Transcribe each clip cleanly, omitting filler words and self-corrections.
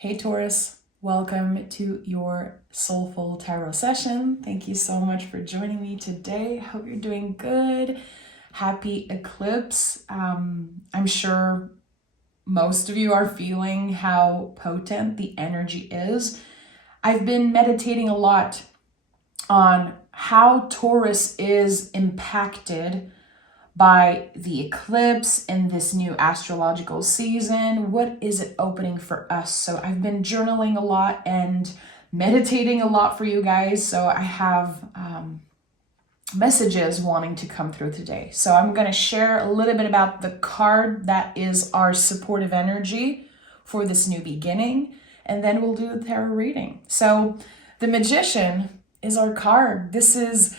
Hey Taurus, welcome to your soulful tarot session. Thank you so much for joining me today. Hope you're doing good. Happy eclipse. I'm sure most of you are feeling how potent the energy is. I've been meditating a lot on how Taurus is impacted by the eclipse in this new astrological season. What is it opening for us? So I've been journaling a lot and meditating a lot for you guys. So I have messages wanting to come through today. So I'm going to share a little bit about the card that is our supportive energy for this new beginning. And then we'll do a tarot reading. So the Magician is our card. This is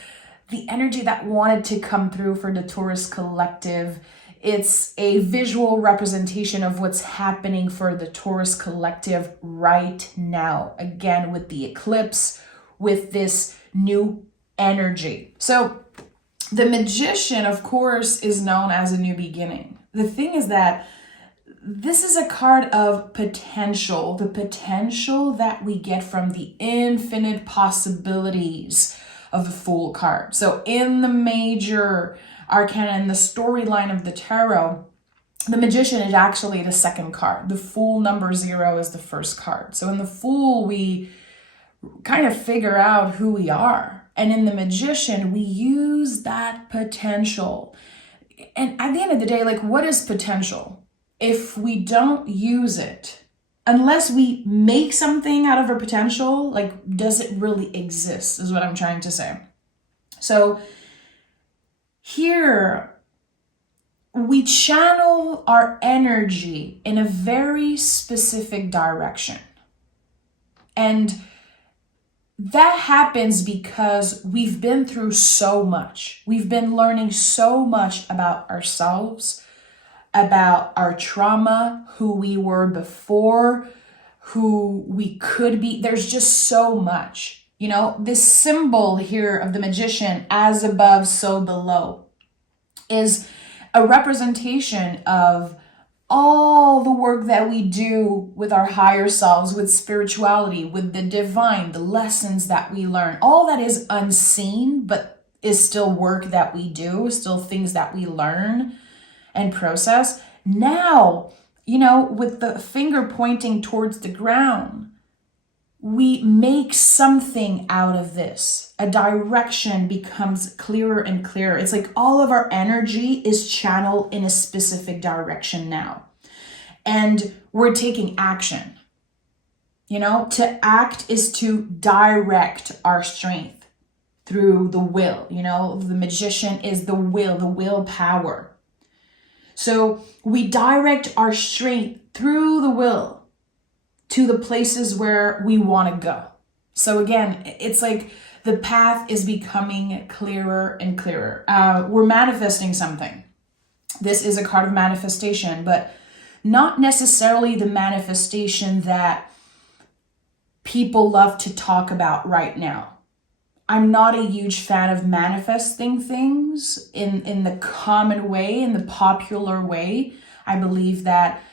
the energy that wanted to come through for the Taurus collective. It's a visual representation of what's happening for the Taurus collective right now. Again, with the eclipse, with this new energy. So the Magician, of course, is known as a new beginning. The thing is that this is a card of potential, the potential that we get from the infinite possibilities of the Fool card. So in the major arcana, in the storyline of the tarot, the Magician is actually the second card. The Fool number 0 is the first card. So in the Fool, we kind of figure out who we are. And in the Magician, we use that potential. And at the end of the day, like, what is potential? If we don't use it, unless we make something out of our potential, like, does it really exist, is what I'm trying to say. So here, we channel our energy in a very specific direction. And that happens because we've been through so much. We've been learning so much about ourselves, about our trauma, who we were before, who we could be. There's just so much. You know, this symbol here of the Magician, as above, so below, is a representation of all the work that we do with our higher selves, with spirituality, with the divine, the lessons that we learn. All that is unseen, but is still work that we do, still things that we learn and process. Now, you know, with the finger pointing towards the ground, we make something out of this. A direction becomes clearer and clearer. It's like all of our energy is channeled in a specific direction now. And we're taking action. You know, to act is to direct our strength through the will. You know, the Magician is the will, the willpower. So we direct our strength through the will to the places where we want to go. So again, it's like the path is becoming clearer and clearer. We're manifesting something. This is a card of manifestation, but not necessarily the manifestation that people love to talk about right now. I'm not a huge fan of manifesting things in the common way, in the popular way. I believe that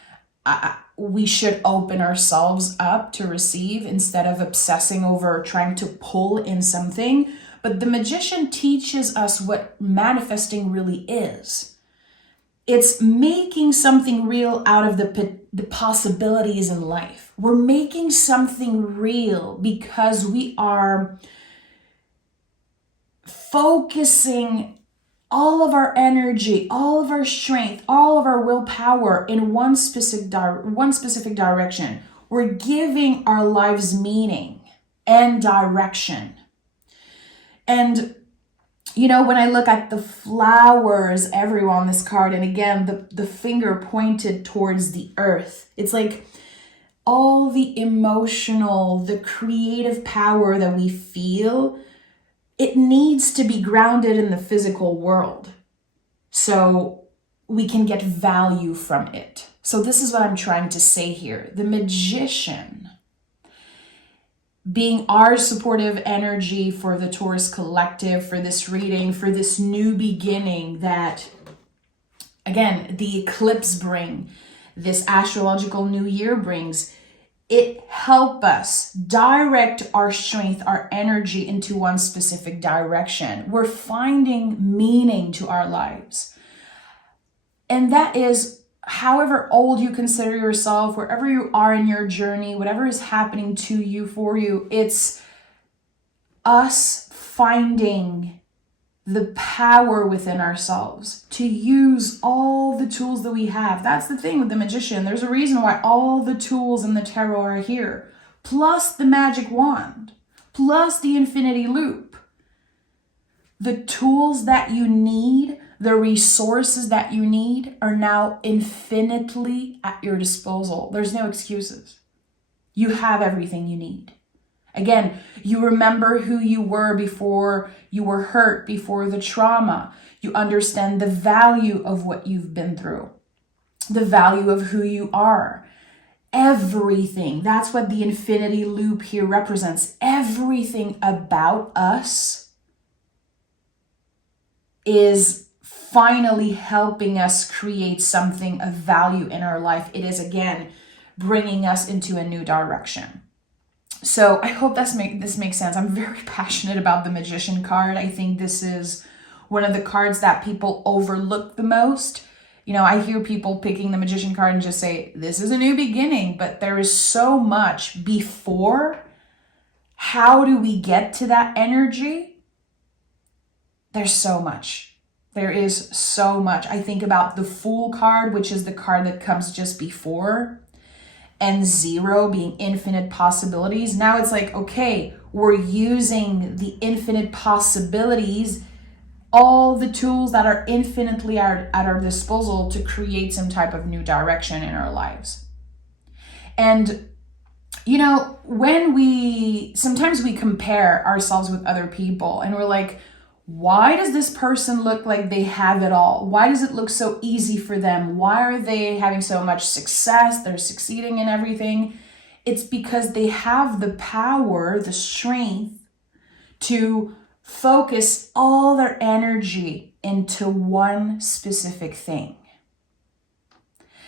we should open ourselves up to receive instead of obsessing over trying to pull in something. But the Magician teaches us what manifesting really is. It's making something real out of the possibilities in life. We're making something real because we are focusing all of our energy, all of our strength, all of our willpower in one specific direction. We're giving our lives meaning and direction. And, you know, when I look at the flowers everywhere on this card, and again, the finger pointed towards the earth, it's like all the emotional, the creative power that we feel, it needs to be grounded in the physical world so we can get value from it. So this is what I'm trying to say here. The Magician, being our supportive energy for the Taurus collective, for this reading, for this new beginning that, again, the eclipse bring, this astrological new year brings, it helps us direct our strength, our energy into one specific direction. We're finding meaning to our lives. And that is, however old you consider yourself, wherever you are in your journey, whatever is happening to you, for you, it's us finding the power within ourselves to use all the tools that we have. That's the thing with the magician. There's a reason why all the tools in the tarot are here, plus the magic wand, plus the infinity loop. The tools that you need, the resources that you need are now infinitely at your disposal. There's no excuses. You have everything you need. Again, you remember who you were before you were hurt, before the trauma. You understand the value of what you've been through, the value of who you are. Everything. That's what the infinity loop here represents. Everything about us is finally helping us create something of value in our life. It is, again, bringing us into a new direction. So I hope this makes sense. I'm very passionate about the Magician card. I think this is one of the cards that people overlook the most. You know, I hear people picking the Magician card and just say, this is a new beginning, but there is so much before. How do we get to that energy? There's so much. There is so much. I think about the Fool card, which is the card that comes just before, and 0 being infinite possibilities. Now it's like, okay, we're using the infinite possibilities, all the tools that are infinitely at our disposal to create some type of new direction in our lives. And, you know, sometimes we compare ourselves with other people and we're like, why does this person look like they have it all? Why does it look so easy for them? Why are they having so much success? They're succeeding in everything. It's because they have the power, the strength to focus all their energy into one specific thing.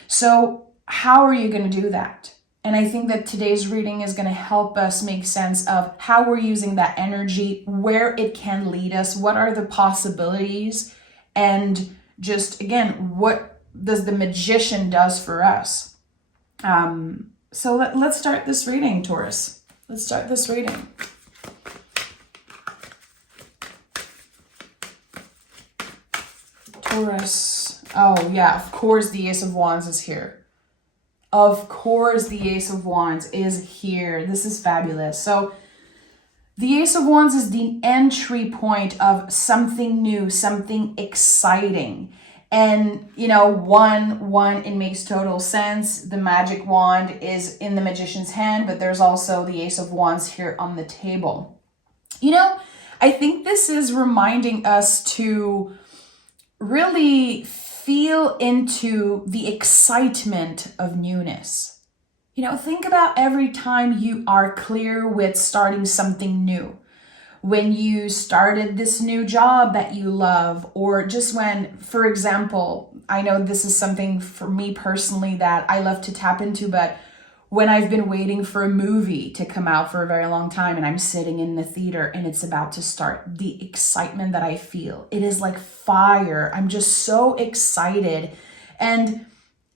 So how are you going to do that? And I think that today's reading is going to help us make sense of how we're using that energy, where it can lead us, what are the possibilities, and just, again, what does the Magician does for us. So let's start this reading, Taurus. Let's start this reading. Taurus. Oh, yeah, of course the Ace of Wands is here. Of course, the Ace of Wands is here. This is fabulous. So the Ace of Wands is the entry point of something new, something exciting. And, you know, one, it makes total sense. The magic wand is in the Magician's hand, but there's also the Ace of Wands here on the table. You know, I think this is reminding us to really feel into the excitement of newness. You know, think about every time you are clear with starting something new. When you started this new job that you love, or just when, for example, I know this is something for me personally that I love to tap into, but when I've been waiting for a movie to come out for a very long time and I'm sitting in the theater and it's about to start, the excitement that I feel, it is like fire. I'm just so excited. And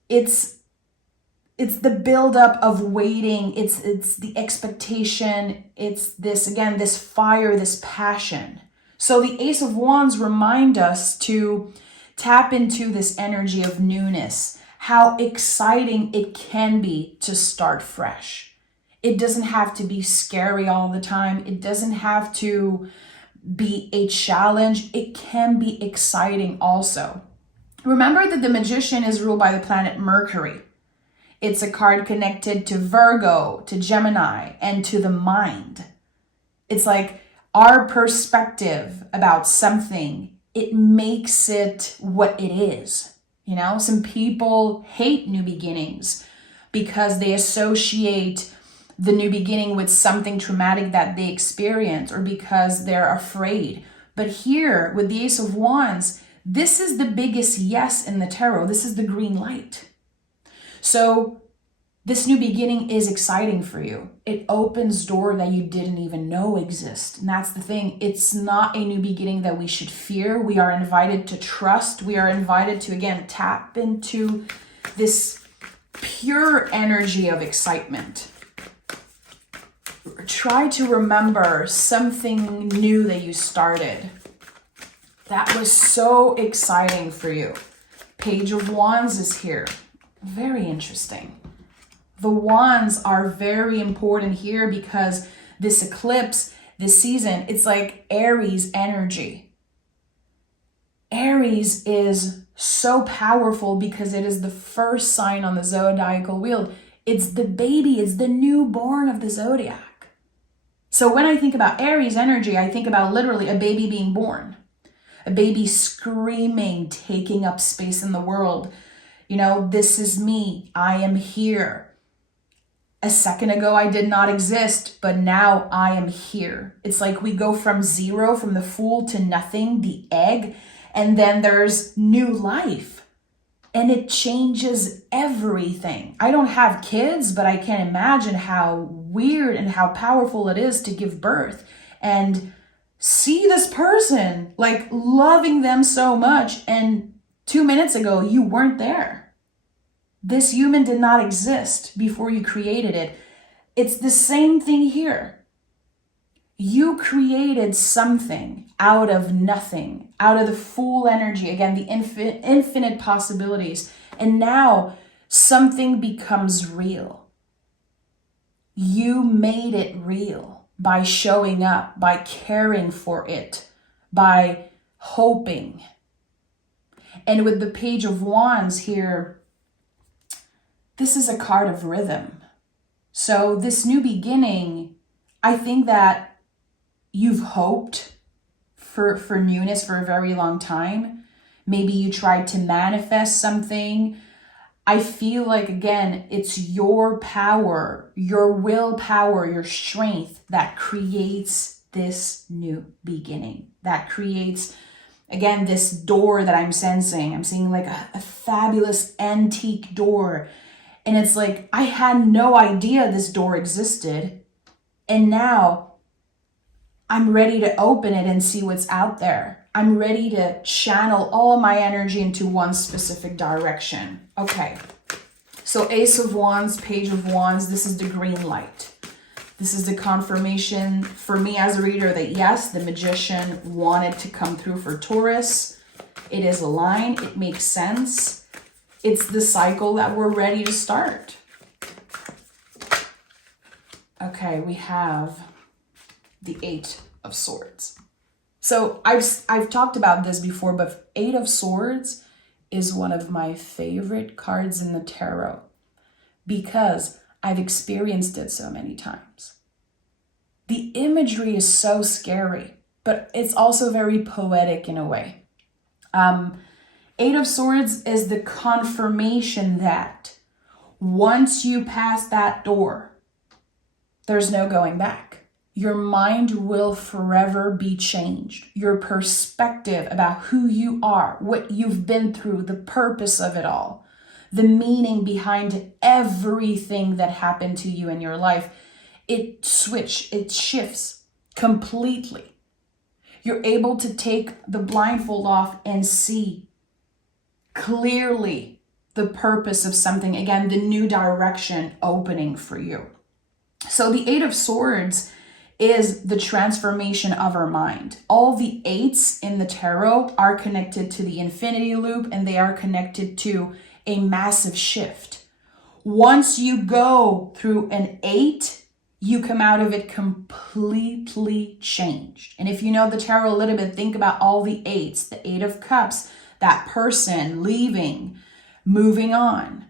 it's the buildup of waiting. It's the expectation. It's this, again, this fire, this passion. So the Ace of Wands remind us to tap into this energy of newness, how exciting it can be to start fresh. It doesn't have to be scary all the time. It doesn't have to be a challenge. It can be exciting also. Remember that the Magician is ruled by the planet Mercury. It's a card connected to Virgo, to Gemini, and to the mind. It's like our perspective about something, it makes it what it is. You know, some people hate new beginnings because they associate the new beginning with something traumatic that they experience, or because they're afraid. But here with the Ace of Wands, this is the biggest yes in the tarot. This is the green light. So This new beginning is exciting for you. It opens doors that you didn't even know exist. And that's the thing. It's not a new beginning that we should fear. We are invited to trust. We are invited to, again, tap into this pure energy of excitement. Try to remember something new that you started that was so exciting for you. Page of Wands is here. Very interesting. The wands are very important here because this eclipse, this season, it's like Aries energy. Aries is so powerful because it is the first sign on the zodiacal wheel. It's the baby, it's the newborn of the zodiac. So when I think about Aries energy, I think about literally a baby being born. A baby screaming, taking up space in the world. You know, this is me, I am here. A second ago, I did not exist, but now I am here. It's like we go from zero, from the fool to nothing, the egg, and then there's new life. And it changes everything. I don't have kids, but I can imagine how weird and how powerful it is to give birth and see this person, like loving them so much. And 2 minutes ago, you weren't there. This human did not exist before you created it. It's the same thing here. You created something out of nothing, out of the full energy, again, the infinite possibilities. And now something becomes real. You made it real by showing up, by caring for it, by hoping. And with the Page of Wands here, this is a card of rhythm. So this new beginning, I think that you've hoped for newness for a very long time. Maybe you tried to manifest something. I feel like, again, it's your power, your willpower, your strength that creates this new beginning, that creates, again, this door that I'm sensing. I'm seeing like a fabulous antique door. And it's like, I had no idea this door existed. And now I'm ready to open it and see what's out there. I'm ready to channel all of my energy into one specific direction. Okay, so Ace of Wands, Page of Wands, this is the green light. This is the confirmation for me as a reader that yes, the magician wanted to come through for Taurus. It is aligned, it makes sense. It's the cycle that we're ready to start. Okay, we have the Eight of Swords. So I've talked about this before, but Eight of Swords is one of my favorite cards in the tarot because I've experienced it so many times. The imagery is so scary, but it's also very poetic in a way. Eight of Swords is the confirmation that once you pass that door, there's no going back. Your mind will forever be changed. Your perspective about who you are, what you've been through, the purpose of it all, the meaning behind everything that happened to you in your life, it shifts completely. You're able to take the blindfold off and see clearly the purpose of something, again, the new direction opening for you. So the Eight of Swords is the transformation of our mind. All the eights in the tarot are connected to the infinity loop and they are connected to a massive shift. Once you go through an eight, you come out of it completely changed. And if you know the tarot a little bit, think about all the eights, the Eight of Cups, that person leaving, moving on.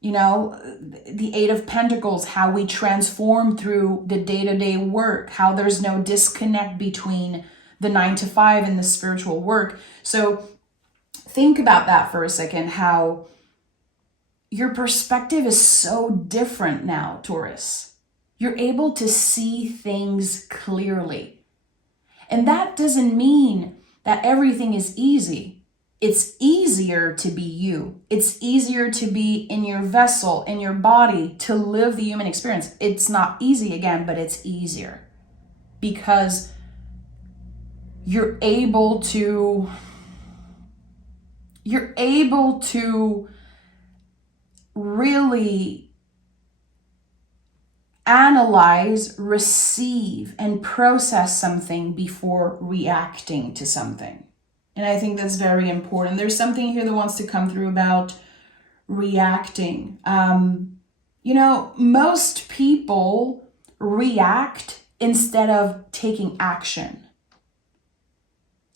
You know, the Eight of Pentacles, how we transform through the day-to-day work, how there's no disconnect between the 9 to 5 and the spiritual work. So think about that for a second, how your perspective is so different now, Taurus. You're able to see things clearly. And that doesn't mean that everything is easy. it's easier to be you. It's easier to be in your vessel, in your body, to live the human experience. It's not easy again, but it's easier because you're able to really analyze, receive, and process something before reacting to something. And I think that's very important. There's something here that wants to come through about reacting. Most people react instead of taking action.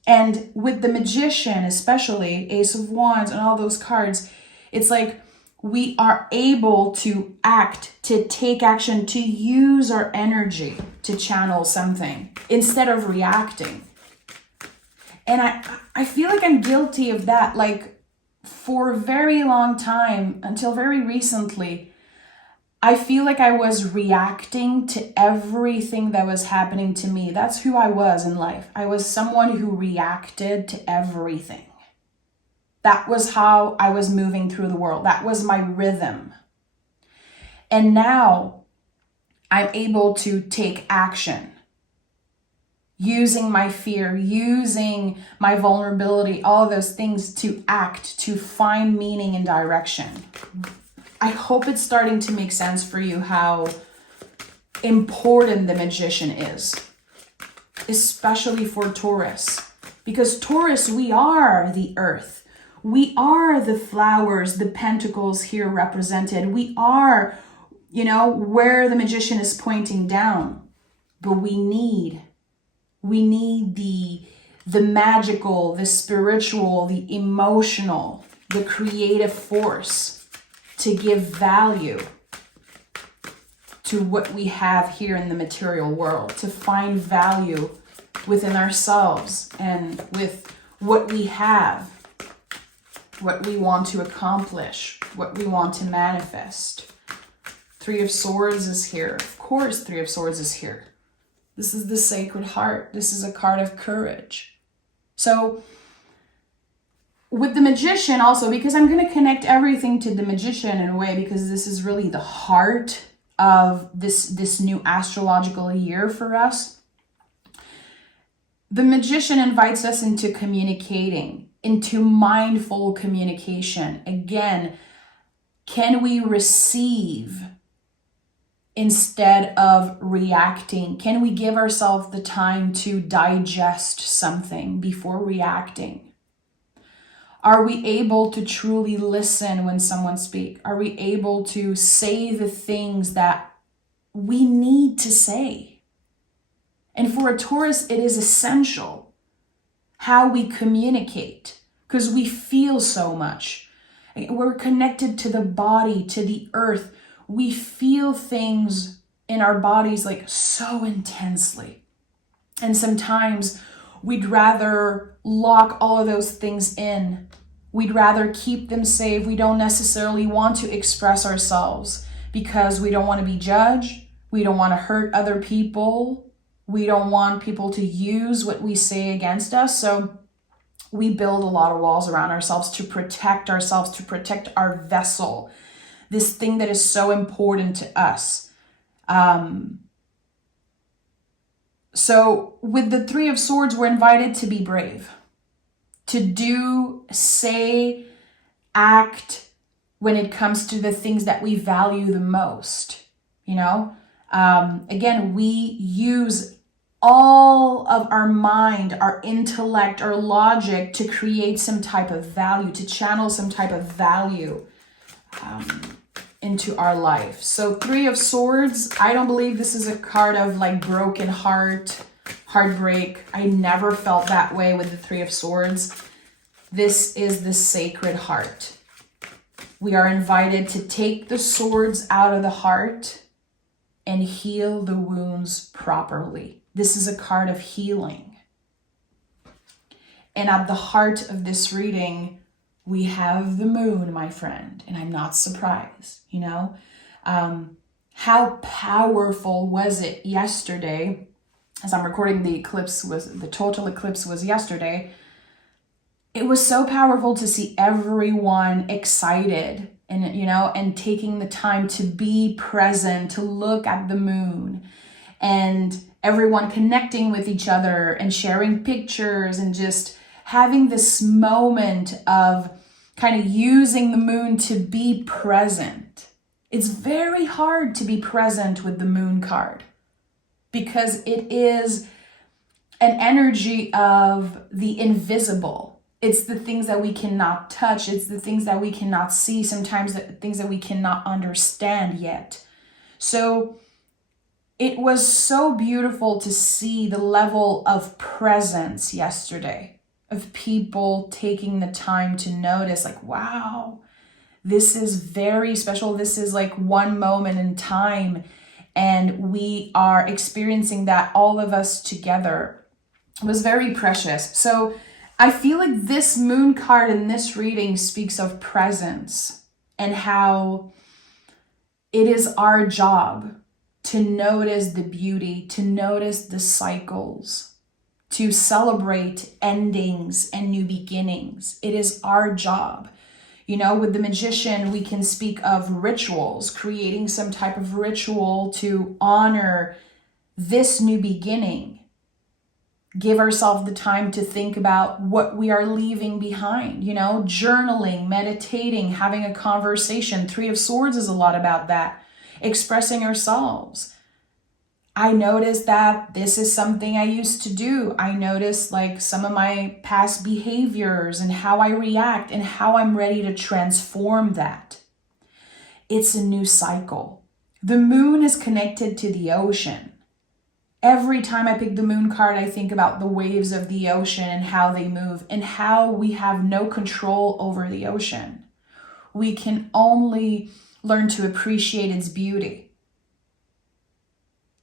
And with the Magician, especially Ace of Wands and all those cards, it's like we are able to act, to take action, to use our energy to channel something instead of reacting. And I feel like I'm guilty of that. Like for a very long time, until very recently, I feel like I was reacting to everything that was happening to me. That's who I was in life. I was someone who reacted to everything. That was how I was moving through the world. That was my rhythm. And now I'm able to take action. Using my fear, using my vulnerability, all of those things to act, to find meaning and direction. I hope it's starting to make sense for you how important the Magician is, especially for Taurus. Because Taurus, we are the earth. We are the flowers, the pentacles here represented. We are, where the Magician is pointing down. But we need the magical, the spiritual, the emotional, the creative force to give value to what we have here in the material world, to find value within ourselves and with what we have, what we want to accomplish, what we want to manifest. Three of Swords is here. Of course, Three of Swords is here. This is the Sacred Heart. This is a card of courage. So with the Magician also, because I'm going to connect everything to the Magician in a way, because this is really the heart of this new astrological year for us. The Magician invites us into communicating, into mindful communication. Again, can we receive instead of reacting? Can we give ourselves the time to digest something before reacting? Are we able to truly listen when someone speaks? Are we able to say the things that we need to say? And for a Taurus, it is essential how we communicate because we feel so much. We're connected to the body, to the earth. We feel things in our bodies like so intensely. And sometimes we'd rather lock all of those things in. We'd rather keep them safe. We don't necessarily want to express ourselves because we don't want to be judged. We don't want to hurt other people. We don't want people to use what we say against us. So we build a lot of walls around ourselves, to protect our vessel, this thing that is so important to us. So with the Three of Swords, we're invited to be brave, to do, say, act when it comes to the things that we value the most. Again, we use all of our mind, our intellect, our logic to create some type of value, to channel some type of value into our life. So Three of Swords, I don't believe this is a card of like broken heart, heartbreak. I never felt that way with the Three of Swords. This is the Sacred Heart. We are invited to take the swords out of the heart and heal the wounds properly. This is a card of healing. And at the heart of this reading, we have the moon, my friend, and I'm not surprised, How powerful was it yesterday? As I'm recording, the total eclipse was yesterday. it was so powerful to see everyone excited and, you know, and taking the time to be present, to look at the moon, and everyone connecting with each other and sharing pictures and just having this moment of kind of using the moon to be present. It's very hard to be present with the moon card because it is an energy of the invisible. It's the things that we cannot touch. It's the things that we cannot see. Sometimes the things that we cannot understand yet. So it was so beautiful to see the level of presence yesterday, of people taking the time to notice, like, wow, this is very special. This is like one moment in time, and we are experiencing that, all of us together. It was very precious. So I feel like this moon card in this reading speaks of presence and how it is our job to notice the beauty, to notice the cycles, to celebrate endings and new beginnings. It is our job. You know, with the Magician, we can speak of rituals, creating some type of ritual to honor this new beginning. Give ourselves the time to think about what we are leaving behind, you know, journaling, meditating, having a conversation. Three of Swords is a lot about that, expressing ourselves. I noticed that this is something I used to do. I noticed like some of my past behaviors and how I react and how I'm ready to transform that. It's a new cycle. The moon is connected to the ocean. Every time I pick the moon card, I think about the waves of the ocean and how they move and how we have no control over the ocean. We can only learn to appreciate its beauty.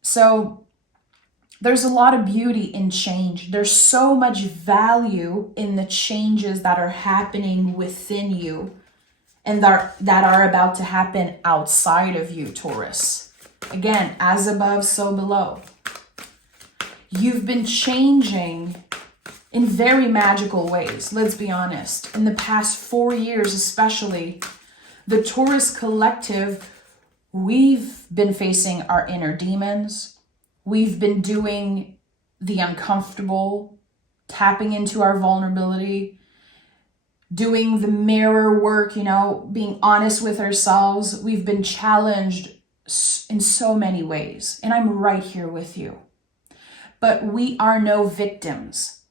So there's a lot of beauty in change. There's so much value in the changes that are happening within you and that are about to happen outside of you, Taurus. Again, as above, so below. You've been changing in very magical ways, let's be honest. In the past 4 years especially, the Taurus collective, we've been facing our inner demons. We've been doing the uncomfortable, tapping into our vulnerability, doing the mirror work, you know, being honest with ourselves. We've been challenged in so many ways, and I'm right here with you. But we are no victims.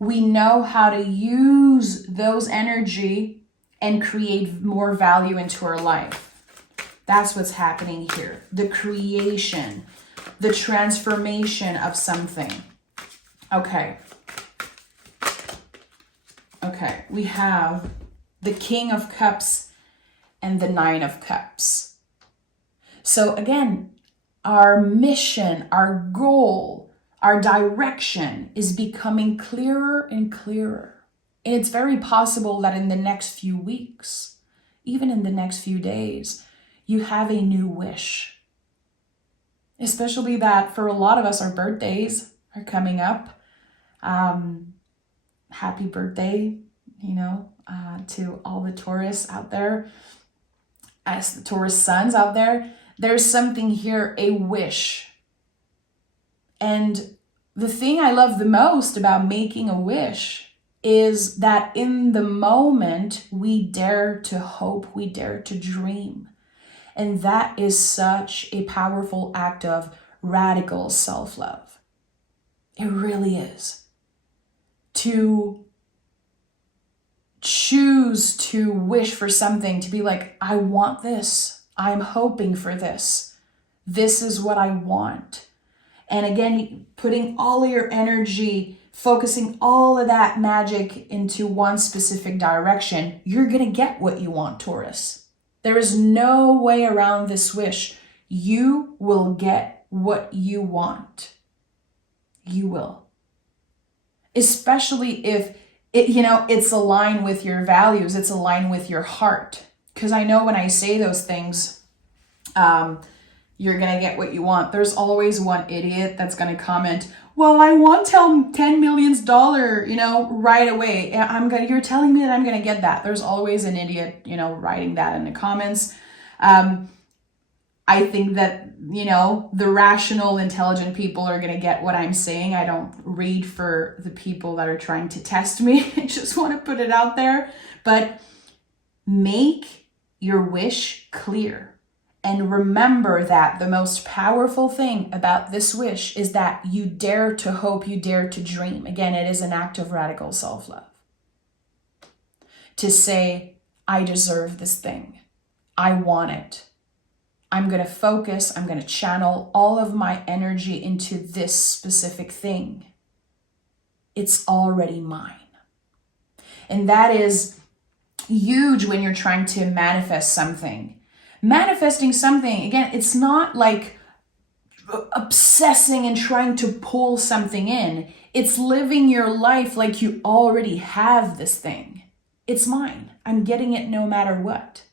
We know how to use those energy and create more value into our life. That's what's happening here. The creation, the transformation of something. Okay, we have the King of Cups and the Nine of Cups. So again, our mission, our goal, our direction is becoming clearer and clearer. And it's very possible that in the next few weeks, even in the next few days, you have a new wish. Especially that for a lot of us, our birthdays are coming up. Happy birthday, you know, to all the Taurus out there, as the Taurus suns out there. There's something here, a wish. And the thing I love the most about making a wish is that in the moment, we dare to hope, we dare to dream. And that is such a powerful act of radical self-love. It really is. To choose to wish for something, to be like, I want this. I'm hoping for this. This is what I want. And again, putting all your energy, focusing all of that magic into one specific direction, you're going to get what you want, Taurus. There is no way around this wish. You will get what you want. You will. Especially if it's aligned with your values, it's aligned with your heart. Because I know when I say those things, you're going to get what you want. There's always one idiot that's going to comment, well, I want $10 million, right away. You're telling me that I'm going to get that. There's always an idiot, writing that in the comments. I think that, the rational, intelligent people are going to get what I'm saying. I don't read for the people that are trying to test me. I just want to put it out there. But make your wish clear. And remember that the most powerful thing about this wish is that you dare to hope, you dare to dream. Again, it is an act of radical self-love. To say, I deserve this thing. I want it. I'm going to focus, I'm going to channel all of my energy into this specific thing. It's already mine. And that is huge when you're trying to manifest something. Manifesting something, again, it's not like obsessing and trying to pull something in. It's living your life like you already have this thing. It's mine. I'm getting it no matter what.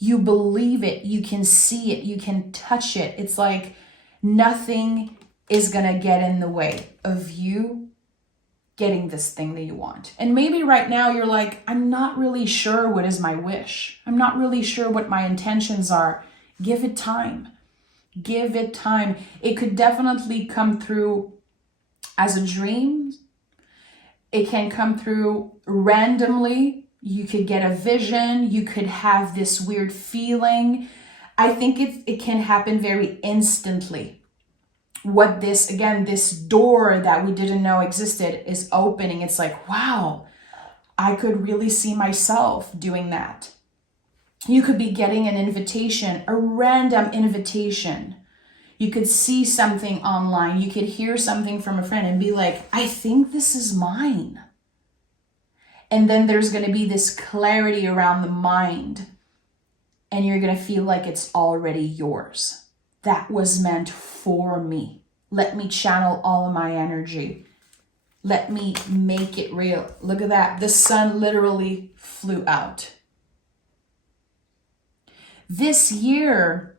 You believe it, you can see it, you can touch it. It's like nothing is gonna get in the way of you getting this thing that you want. And maybe right now you're like, I'm not really sure what is my wish. I'm not really sure what my intentions are. Give it time. Give it time. It could definitely come through as a dream. It can come through randomly. You could get a vision. You could have this weird feeling. I think it can happen very instantly. What this door that we didn't know existed is opening. It's like, wow, I could really see myself doing that. You could be getting an invitation, a random invitation. You could see something online. You could hear something from a friend and be like, I think this is mine. And then there's going to be this clarity around the mind. And you're going to feel like it's already yours. That was meant for me. Let me channel all of my energy. Let me make it real. Look at that. The sun literally flew out. This year,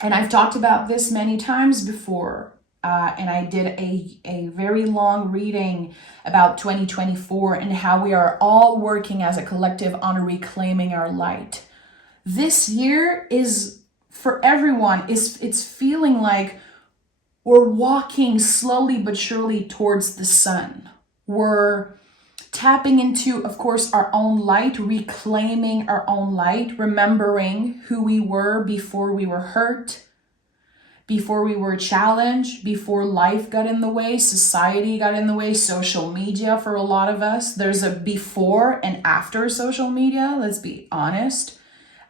and I've talked about this many times before, and I did a very long reading about 2024 and how we are all working as a collective on reclaiming our light. This year is, for everyone, it's feeling like we're walking slowly but surely towards the sun. We're tapping into, of course, our own light, reclaiming our own light, remembering who we were before we were hurt, before we were challenged, before life got in the way, society got in the way, social media for a lot of us. There's a before and after social media, let's be honest.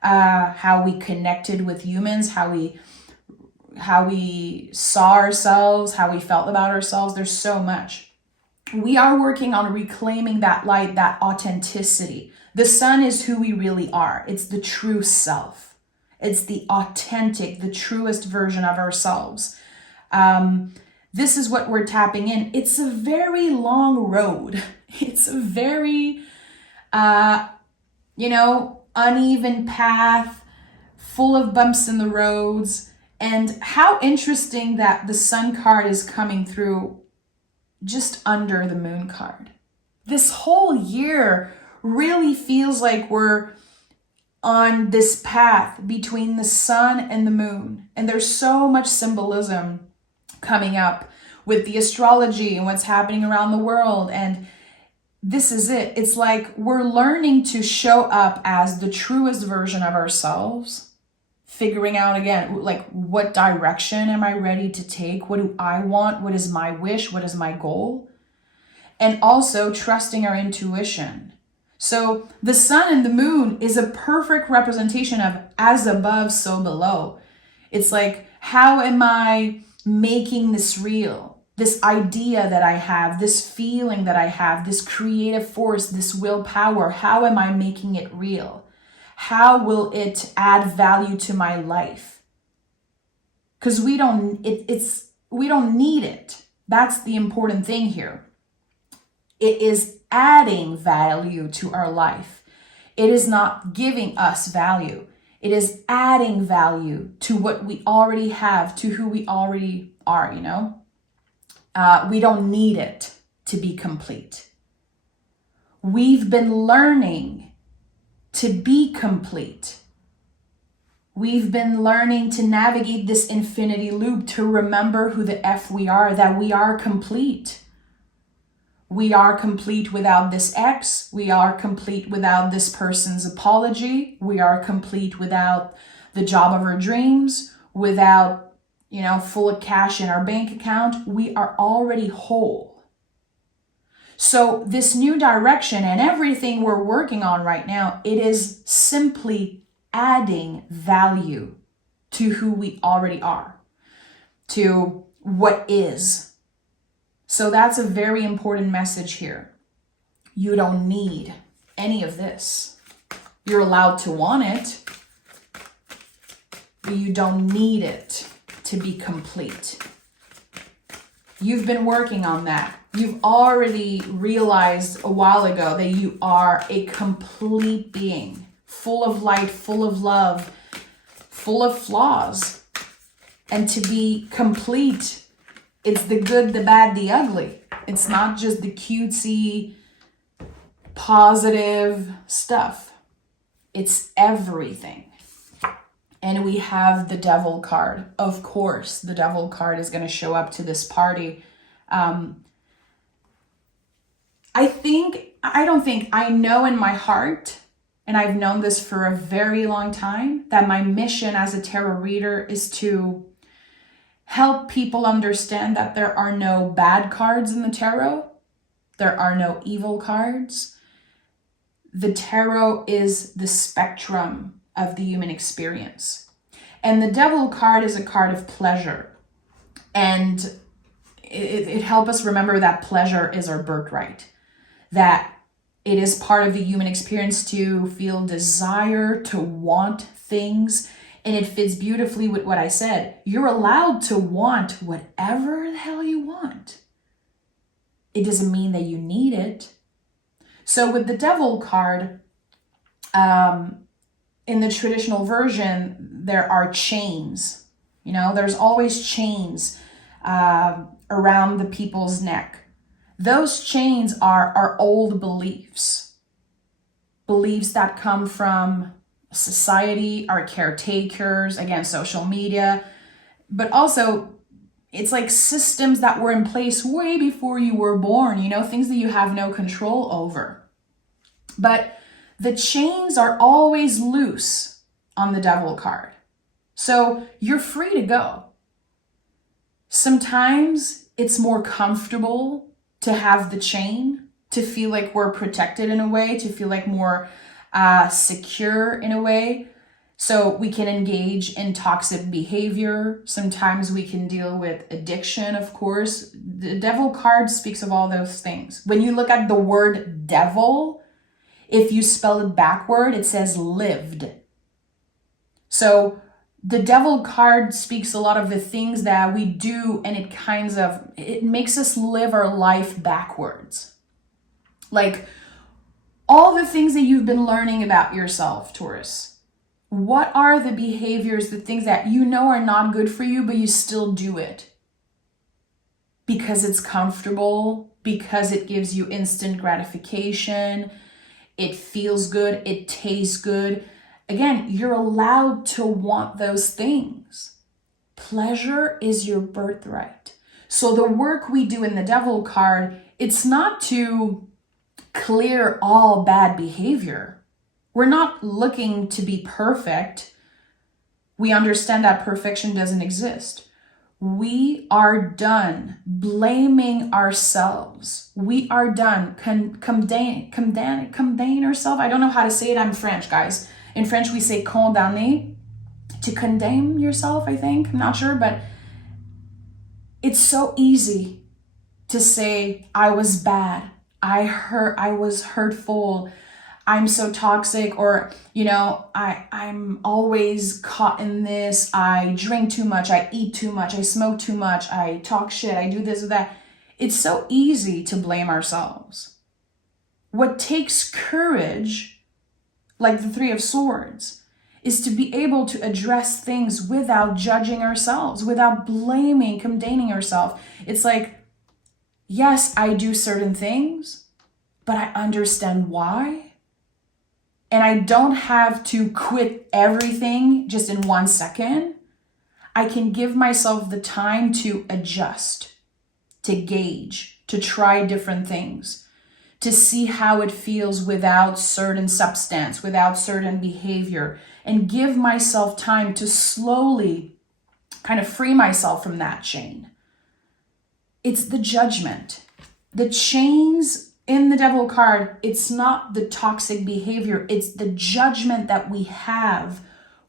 How we connected with humans, how we saw ourselves, how we felt about ourselves. There's so much. We are working on reclaiming that light, that authenticity. The sun is who we really are. It's the true self. It's the authentic, the truest version of ourselves. This is what we're tapping in. It's a very long road. It's a very, uneven path, full of bumps in the roads. And how interesting that the sun card is coming through just under the moon card. This whole year really feels like we're on this path between the sun and the moon. And there's so much symbolism coming up with the astrology and what's happening around the world. And this is it. It's like we're learning to show up as the truest version of ourselves, figuring out again, like, what direction am I ready to take? What do I want? What is my wish? What is my goal? And also trusting our intuition. So the sun and the moon is a perfect representation of as above, so below. It's like, how am I making this real? This idea that I have, this feeling that I have, this creative force, this willpower, how am I making it real? How will it add value to my life? Because we don't need it. That's the important thing here. It is adding value to our life. It is not giving us value. It is adding value to what we already have, to who we already are, you know? We don't need it to be complete. We've been learning to be complete. We've been learning to navigate this infinity loop, to remember who the F we are, that we are complete. We are complete without this ex. We are complete without this person's apology. We are complete without the job of our dreams, without, full of cash in our bank account. We are already whole. So this new direction and everything we're working on right now, it is simply adding value to who we already are, to what is. So that's a very important message here. You don't need any of this. You're allowed to want it, but you don't need it to be complete. You've been working on that. You've already realized a while ago that you are a complete being, full of light, full of love, full of flaws. And to be complete, it's the good, the bad, the ugly. It's not just the cutesy, positive stuff. It's everything. And we have the Devil card. Of course, the Devil card is going to show up to this party. I know in my heart, and I've known this for a very long time, that my mission as a tarot reader is to help people understand that there are no bad cards in the tarot. There are no evil cards. The tarot is the spectrum of the human experience. And the Devil card is a card of pleasure. And it helps us remember that pleasure is our birthright. That it is part of the human experience to feel desire, to want things. And it fits beautifully with what I said. You're allowed to want whatever the hell you want. It doesn't mean that you need it. So with the Devil card, in the traditional version, there are chains. There's always chains around the people's neck. Those chains are our old beliefs. Beliefs that come from society, our caretakers, again, social media, but also it's like systems that were in place way before you were born, things that you have no control over. But the chains are always loose on the Devil card. So you're free to go. Sometimes it's more comfortable to have the chain, to feel like we're protected in a way, to feel like more secure in a way. So we can engage in toxic behavior. Sometimes we can deal with addiction, of course. The Devil card speaks of all those things. When you look at the word devil, if you spell it backward, it says lived. So the Devil card speaks a lot of the things that we do, and it makes us live our life backwards. Like all the things that you've been learning about yourself, Taurus. What are the behaviors, the things that are not good for you, but you still do it? Because it's comfortable, because it gives you instant gratification, it feels good, it tastes good. Again, you're allowed to want those things. Pleasure is your birthright. So the work we do in the Devil card, it's not to clear all bad behavior. We're not looking to be perfect. We understand that perfection doesn't exist. We are done blaming ourselves. We are done condemning ourselves. I don't know how to say it. I'm French, guys. In French, we say condamner. To condemn yourself, I think. I'm not sure, but it's so easy to say, I was bad. I was hurtful. I'm so toxic, or, I'm always caught in this. I drink too much. I eat too much. I smoke too much. I talk shit. I do this or that. It's so easy to blame ourselves. What takes courage, like the Three of Swords, is to be able to address things without judging ourselves, without blaming, condemning ourselves. It's like, yes, I do certain things, but I understand why. And I don't have to quit everything just in 1 second. I can give myself the time to adjust, to gauge, to try different things, to see how it feels without certain substance, without certain behavior, and give myself time to slowly kind of free myself from that chain. It's the judgment. The chains in the devil card, it's not the toxic behavior, it's the judgment that we have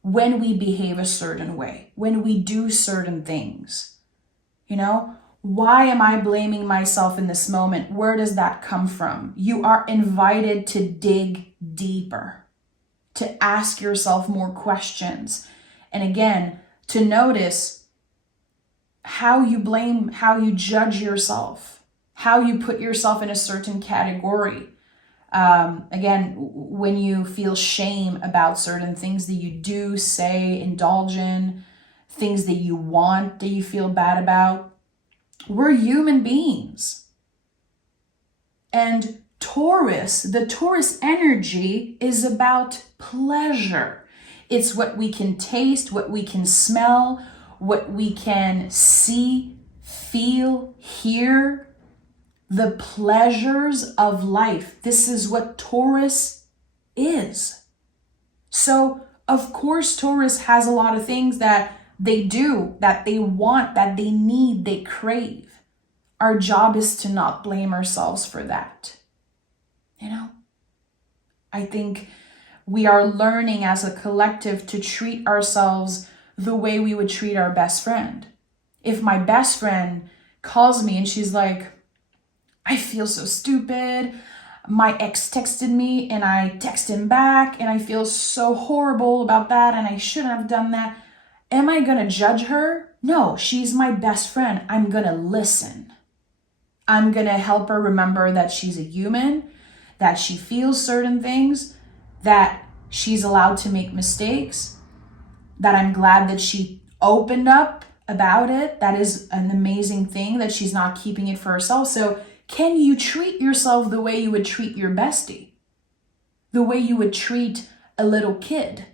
when we behave a certain way, when we do certain things. You know, why am I blaming myself in this moment? Where does that come from? You are invited to dig deeper, to ask yourself more questions. And again, to notice how you blame, how you judge yourself, how you put yourself in a certain category. Again, when you feel shame about certain things that you do, say, indulge in, things that you want, that you feel bad about. We're human beings. And Taurus, the Taurus energy is about pleasure. It's what we can taste, what we can smell, what we can see, feel, hear. The pleasures of life. This is what Taurus is. So, of course, Taurus has a lot of things that they do, that they want, that they need, they crave. Our job is to not blame ourselves for that. You know, I think we are learning as a collective to treat ourselves the way we would treat our best friend. If my best friend calls me and she's like, I feel so stupid. My ex texted me and I text him back and I feel so horrible about that and I shouldn't have done that. Am I going to judge her? No, she's my best friend. I'm going to listen. I'm going to help her remember that she's a human, that she feels certain things, that she's allowed to make mistakes, that I'm glad that she opened up about it. That is an amazing thing that she's not keeping it for herself. So can you treat yourself the way you would treat your bestie? The way you would treat a little kid?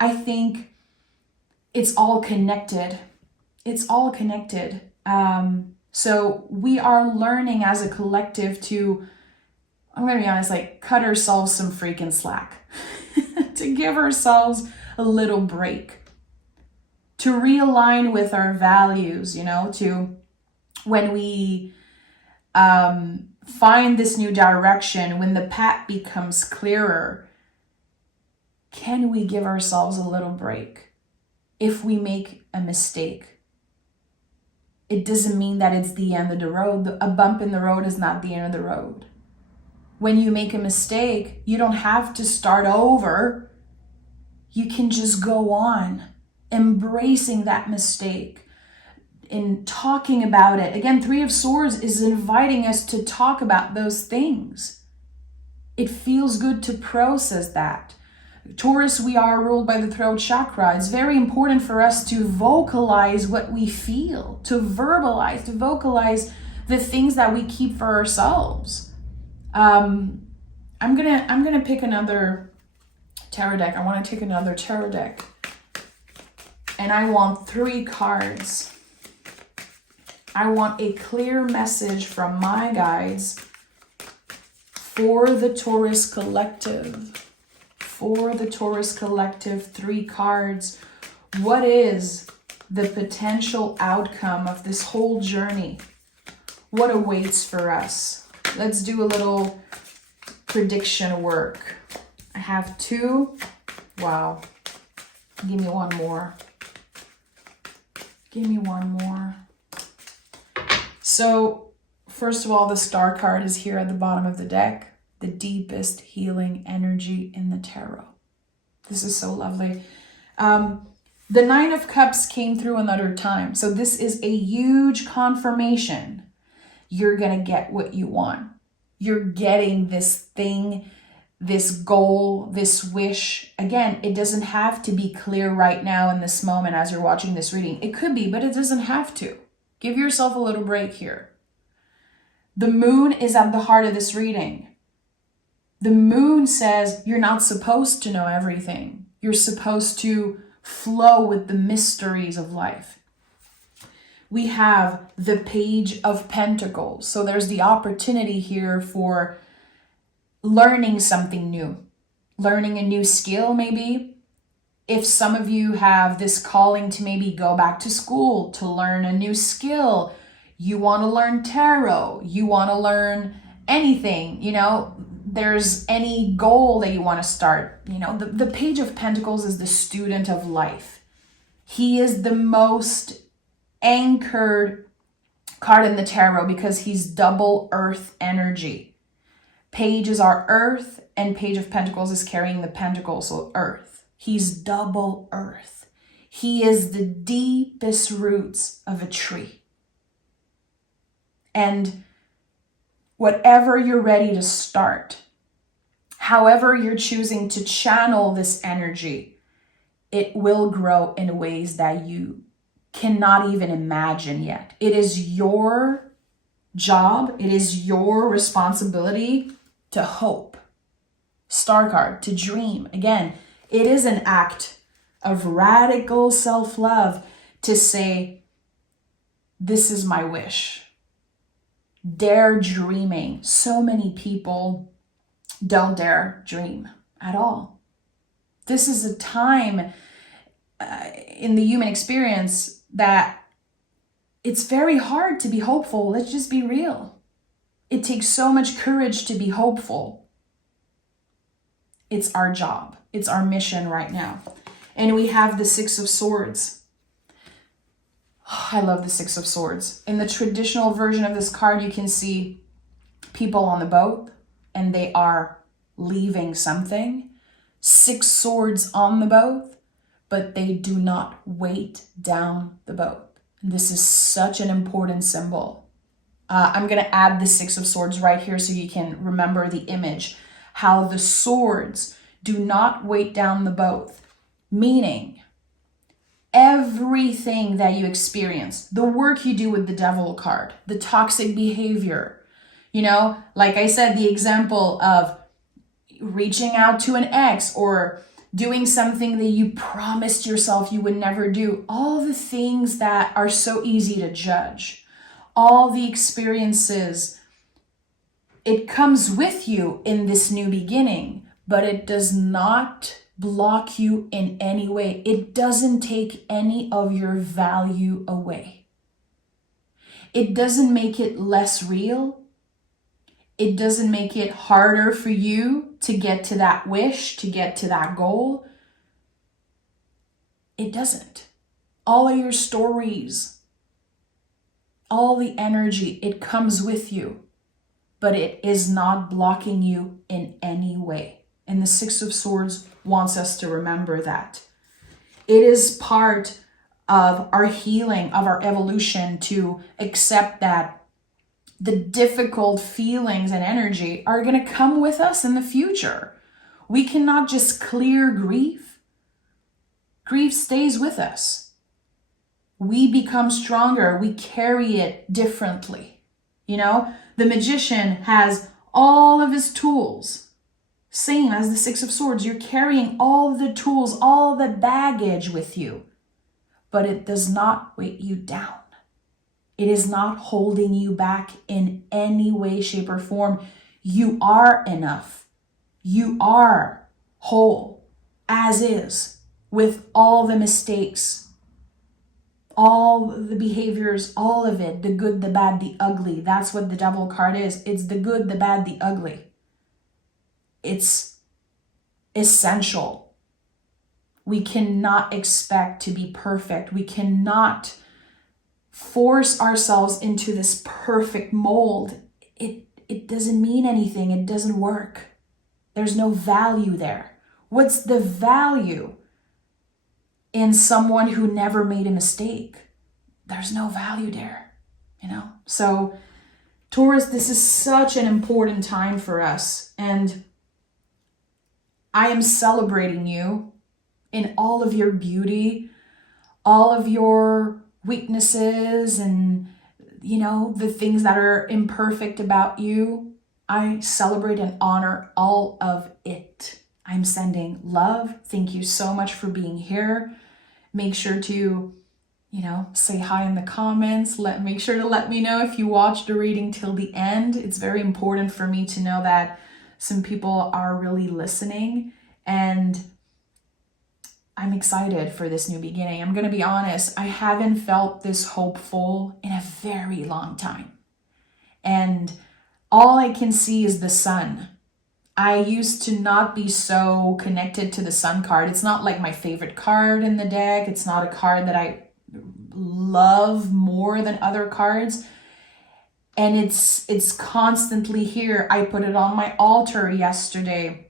I think it's all connected. It's all connected. So we are learning as a collective to, I'm going to be honest, like cut ourselves some freaking slack. To give ourselves a little break. To realign with our values, you know, to when we find this new direction, when the path becomes clearer, can we give ourselves a little break? If we make a mistake, it doesn't mean that it's the end of the road. A bump in the road is not the end of the road. When you make a mistake, you don't have to start over. You can just go on, embracing that mistake. In talking about it. Again, Three of Swords is inviting us to talk about those things. It feels good to process that. Taurus, we are ruled by the throat chakra. It's very important for us to vocalize what we feel, to verbalize, to vocalize the things that we keep for ourselves. I'm gonna pick another tarot deck. I want to take another tarot deck. And I want 3 cards. I want a clear message from my guides for the Taurus collective. For the Taurus collective, 3 cards. What is the potential outcome of this whole journey? What awaits for us? Let's do a little prediction work. I have 2. Wow. Give me one more. Give me one more. So, first of all, the Star card is here at the bottom of the deck. The deepest healing energy in the tarot. This is so lovely. The 9 of Cups came through another time. So this is a huge confirmation. You're going to get what you want. You're getting this thing this goal, this wish. Again, it doesn't have to be clear right now in this moment as you're watching this reading. It could be, but it doesn't have to. Give yourself a little break here. The moon is at the heart of this reading. The moon says you're not supposed to know everything. You're supposed to flow with the mysteries of life. We have the Page of Pentacles. So there's the opportunity here for learning something new, learning a new skill maybe. If some of you have this calling to maybe go back to school to learn a new skill, you want to learn tarot, you want to learn anything, there's any goal that you want to start. The Page of Pentacles is the student of life. He is the most anchored card in the tarot because he's double earth energy. Page is our earth, and Page of Pentacles is carrying the pentacles, so earth. He's double earth. He is the deepest roots of a tree. And whatever you're ready to start, however you're choosing to channel this energy, it will grow in ways that you cannot even imagine yet. It is your job, it is your responsibility to hope. Star card, to dream. Again, it is an act of radical self-love to say, this is my wish. Dare dreaming. So many people don't dare dream at all. This is a time in the human experience that it's very hard to be hopeful. Let's just be real. It takes so much courage to be hopeful. It's our job. It's our mission right now. And we have the Six of Swords. Oh, I love the Six of Swords. In the traditional version of this card, you can see people on the boat and they are leaving something. 6 swords on the boat, but they do not weight down the boat. This is such an important symbol. I'm going to add the Six of Swords right here so you can remember the image. How the swords do not weight down the boat. Meaning, everything that you experience, the work you do with the Devil card, the toxic behavior, like I said, the example of reaching out to an ex or doing something that you promised yourself you would never do, all the things that are so easy to judge, all the experiences, it comes with you in this new beginning, but it does not block you in any way. It doesn't take any of your value away. It doesn't make it less real. It doesn't make it harder for you to get to that wish, to get to that goal. It doesn't. All of your stories, all the energy, it comes with you, but it is not blocking you in any way. And the Six of Swords wants us to remember that. It is part of our healing, of our evolution, to accept that the difficult feelings and energy are going to come with us in the future. We cannot just clear grief. Grief stays with us. We become stronger. We carry it differently. The magician has all of his tools. Same as the Six of Swords. You're carrying all the tools, all the baggage with you. But it does not weight you down. It is not holding you back in any way, shape, or form. You are enough. You are whole, as is, with all the mistakes, all the behaviors, all of it, the good, the bad, the ugly. That's what the Devil card is. It's the good, the bad, the ugly. It's essential. We cannot expect to be perfect. We cannot force ourselves into this perfect mold. It doesn't mean anything. It doesn't work. There's no value there. What's the value in someone who never made a mistake? There's no value there, So, Taurus, this is such an important time for us. And I am celebrating you in all of your beauty, all of your weaknesses, and, you know, the things that are imperfect about you. I celebrate and honor all of it. I'm sending love. Thank you so much for being here. Make sure to, you know, say hi in the comments. Make sure to let me know if you watched the reading till the end. It's very important for me to know that some people are really listening, and I'm excited for this new beginning. I'm going to be honest, I haven't felt this hopeful in a very long time. And all I can see is the sun. I used to not be so connected to the sun card. It's not like my favorite card in the deck. It's not a card that I love more than other cards. And it's constantly here. I put it on my altar yesterday.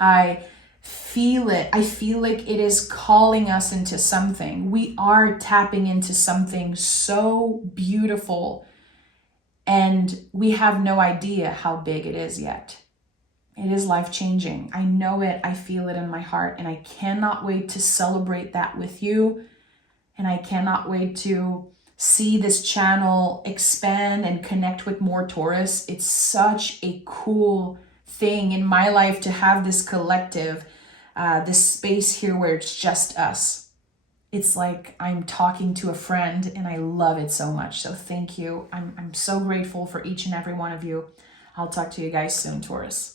I feel it. I feel like it is calling us into something. We are tapping into something so beautiful, and we have no idea how big it is yet. It is life-changing. I know it. I feel it in my heart, and I cannot wait to celebrate that with you. And I cannot wait to see this channel expand and connect with more Taurus. It's such a cool thing in my life to have this collective, this space here where it's just us. It's like I'm talking to a friend, and I love it so much. So thank you. I'm so grateful for each and every one of you. I'll talk to you guys soon, Taurus.